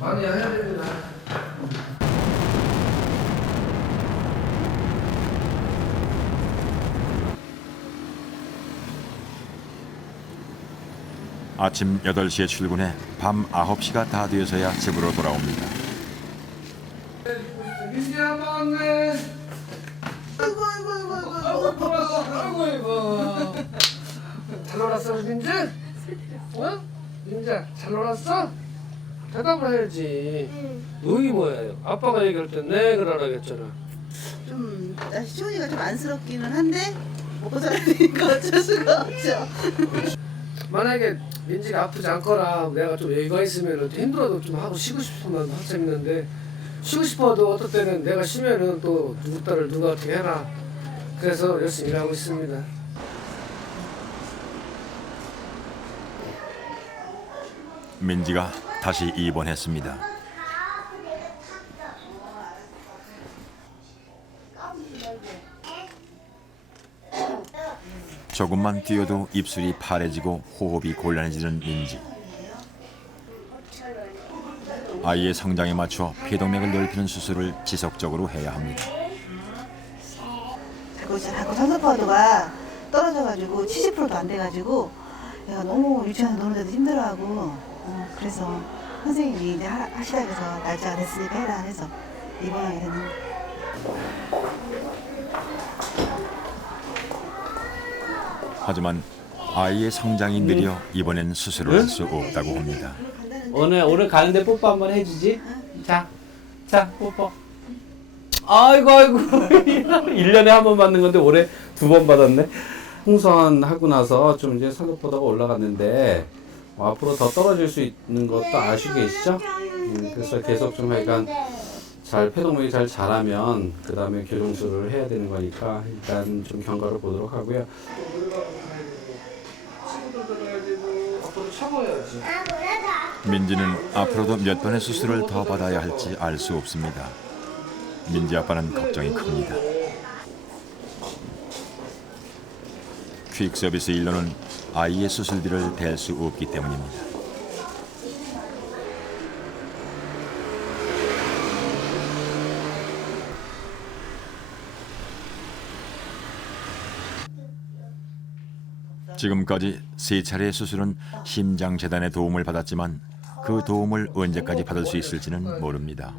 많이 해야 됩니다. 아침 8시에 출근해 밤 9시가 다 되어서야 집으로 돌아옵니다. 민지 아빠 왔네. 아이고. 잘 놀았어 민지? 어? 민지야 잘 놀았어? 대답을 해야지. 너희 뭐예요? 아빠가 얘기할 때 네 그러라 했잖아. 좀 시온이가 좀 안쓰럽기는 한데 먹고 살아야 되니까 어쩔 수가 없죠. 만약에 민지가 아프지 않거나 내가 좀 여유가 있으면 힘들어도 좀 하고 쉬고 싶으면 한참 있는데 쉬고 싶어도 어떨 때는 내가 쉬면은 또 누구 딸을 누가 어떻게 해라. 그래서 열심히 일하고 있습니다. 민지가 다시 입원했습니다. 조금만 뛰어도 입술이 파래지고 호흡이 곤란해지는 민지. 아이의 성장에 맞춰 폐동맥을 넓히는 수술을 지속적으로 해야 합니다. 자꾸 산소포화도가 떨어져가지고 70%도 안 돼가지고 얘가 너무 유치원에서 노는데도 힘들어하고 그래서 선생님이 이제 하시라 그래서 날짜가 됐으니까 해라 해서 입원하게 됐는데. 하지만 아이의 성장이 느려 이번엔 수술을 할 수 없다고 합니다. 오늘 가는데 뽀뽀 한번 해주지? 자 뽀뽀. 아이고 1년에 한 번 받는 건데 올해 2번 받았네. 홍선 하고 나서 좀 이제 산소포화도가 올라갔는데 앞으로 더 떨어질 수 있는 것도 아시고 계시죠? 그래서 계속 좀 약간 폐동맥이 잘 자라면 그 다음에 교정술을 해야 되는 거니까 일단 좀 경과를 보도록 하고요. 민지는 앞으로도 몇 번의 수술을 더 받아야 할지 알 수 없습니다. 민지 아빠는 걱정이 큽니다. 퀵 서비스 일로는 아이의 수술비를 댈 수 없기 때문입니다. 지금까지 3차례의 수술은 심장재단의 도움을 받았지만 그 도움을 언제까지 받을 수 있을지는 모릅니다.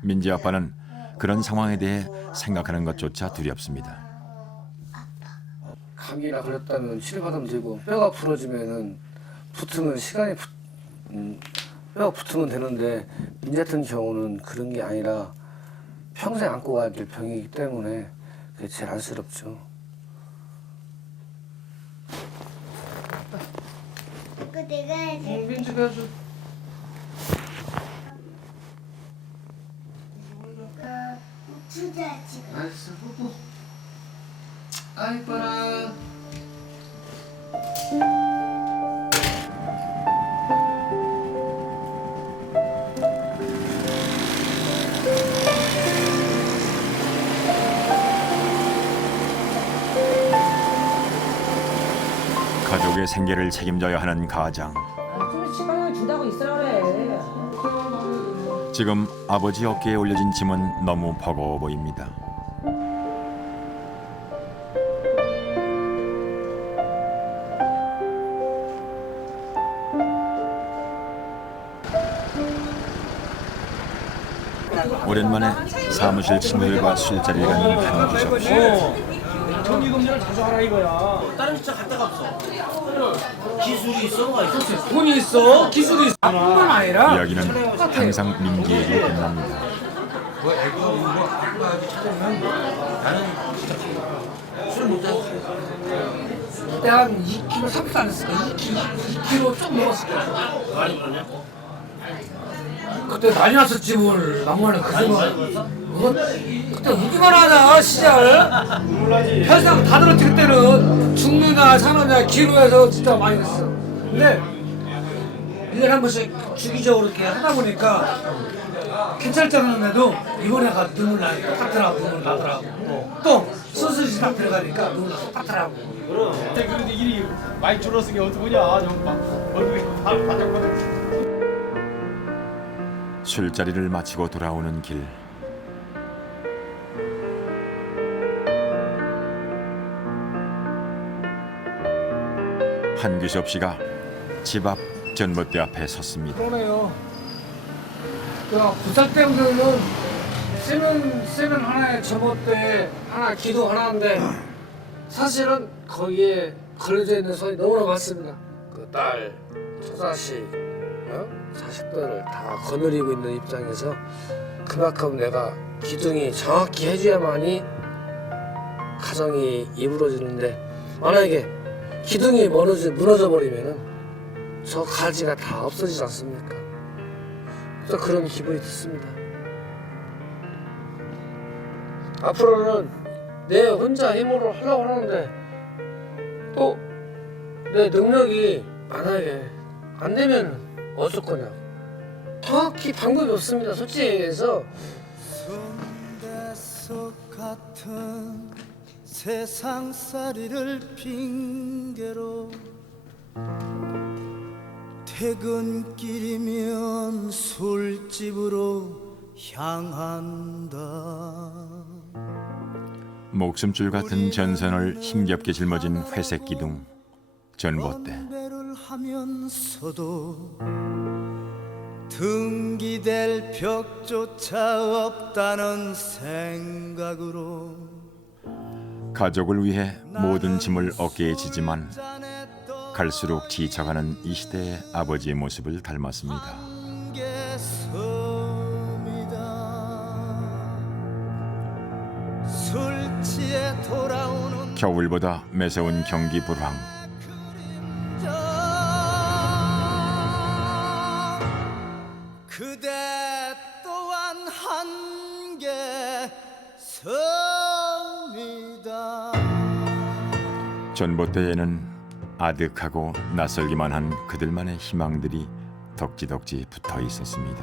민지 아빠는 그런 상황에 대해 생각하는 것조차 두렵습니다. 감기나 걸렸다면 치료받으면 되고 뼈가 부러지면은 붙으면 뼈가 붙으면 되는데 민지 같은 경우는 그런 게 아니라 평생 안고 가야 될 병이기 때문에 그게 제일 안쓰럽죠. 내가 해야지. 민지가 해줘. 주자 지금. 알았어, 뽀뽀. 아 이뻐라. 가족의 생계를 책임져야 하는 가장. 좀 시간을 준다고 있으라 그래. 지금 아버지 어깨에 올려진 짐은 너무 버거워 보입니다. 오랜만에 사무실 친구들과 술자리를 갖는 한규섭 씨. 정기 검진을 자주 하라 이거야. 다른 진짜 갔다가 없어. 기술이 있어? 돈이 있어? 기술이 있어? 뿐만 아니라 이야기는 항상 민기에게 끝납니다. 뭐 애가 이거 찾으면 나는 진짜 술못 자고 내가 한 2kg 30도 안 했을 거야. 2kg 좀 먹었을 거야. 많이 그러냐? 그때 난리 났었지 뭘. 막말은 그 정도. 그때 우기만 하냐 시절. 회상 다 들었지 그때는. 죽느냐 사느냐 기로에서 진짜 많이 됐어. 근데 1년에 한 번씩 주기적으로 이렇게 하다 보니까 괜찮을 줄 알았는데도 이번에 가 눈물 나니까 똑같더라고. 눈물 나더라고. 또 수술실 딱 들어가니까 눈물 나서 똑같더라고. 그래도 일이 많이 줄었으니 어떡하냐 정말 얼굴이 바짝바짝. 술자리를 마치고 돌아오는 길. 한규섭 씨가 집 앞 전봇대 앞에 섰습니다. 그러네요. 야, 부산 때문에는 세면 하나에 전봇대 하나 기도 하나인데 사실은 거기에 걸려져 있는 손이 너무나 많습니다. 그 딸, 처자식, 자식들을 다 거느리고 있는 입장에서 그만큼 내가 기둥이 정확히 해줘야만이 가정이 이루어지는데 만약에 기둥이 무너져 버리면은 저 가지가 다 없어지지 않습니까? 그래서 그런 기분이 듭니다. 앞으로는 내 혼자 힘으로 하려고 하는데 또 내 능력이 만약에 안 되면 어쩔 거냐? 정확히 방법이 없습니다. 솔직히 얘기해서. 손대속 같은 세상살이를 핑계로 퇴근길이면 술집으로 향한다. 목숨줄 같은 전선을 힘겹게 짊어진 회색 기둥 전봇대. 배를 하면서도 등기될 벽조차 없다는 생각으로 가족을 위해 모든 짐을 어깨에 지지만 갈수록 지쳐가는 이 시대의 아버지의 모습을 닮았습니다. 술 취해 돌아오는 겨울보다 매서운 경기 불황. 그대 또한 한계 섬이다. 전봇대에는 아득하고 낯설기만 한 그들만의 희망들이 덕지덕지 붙어 있었습니다.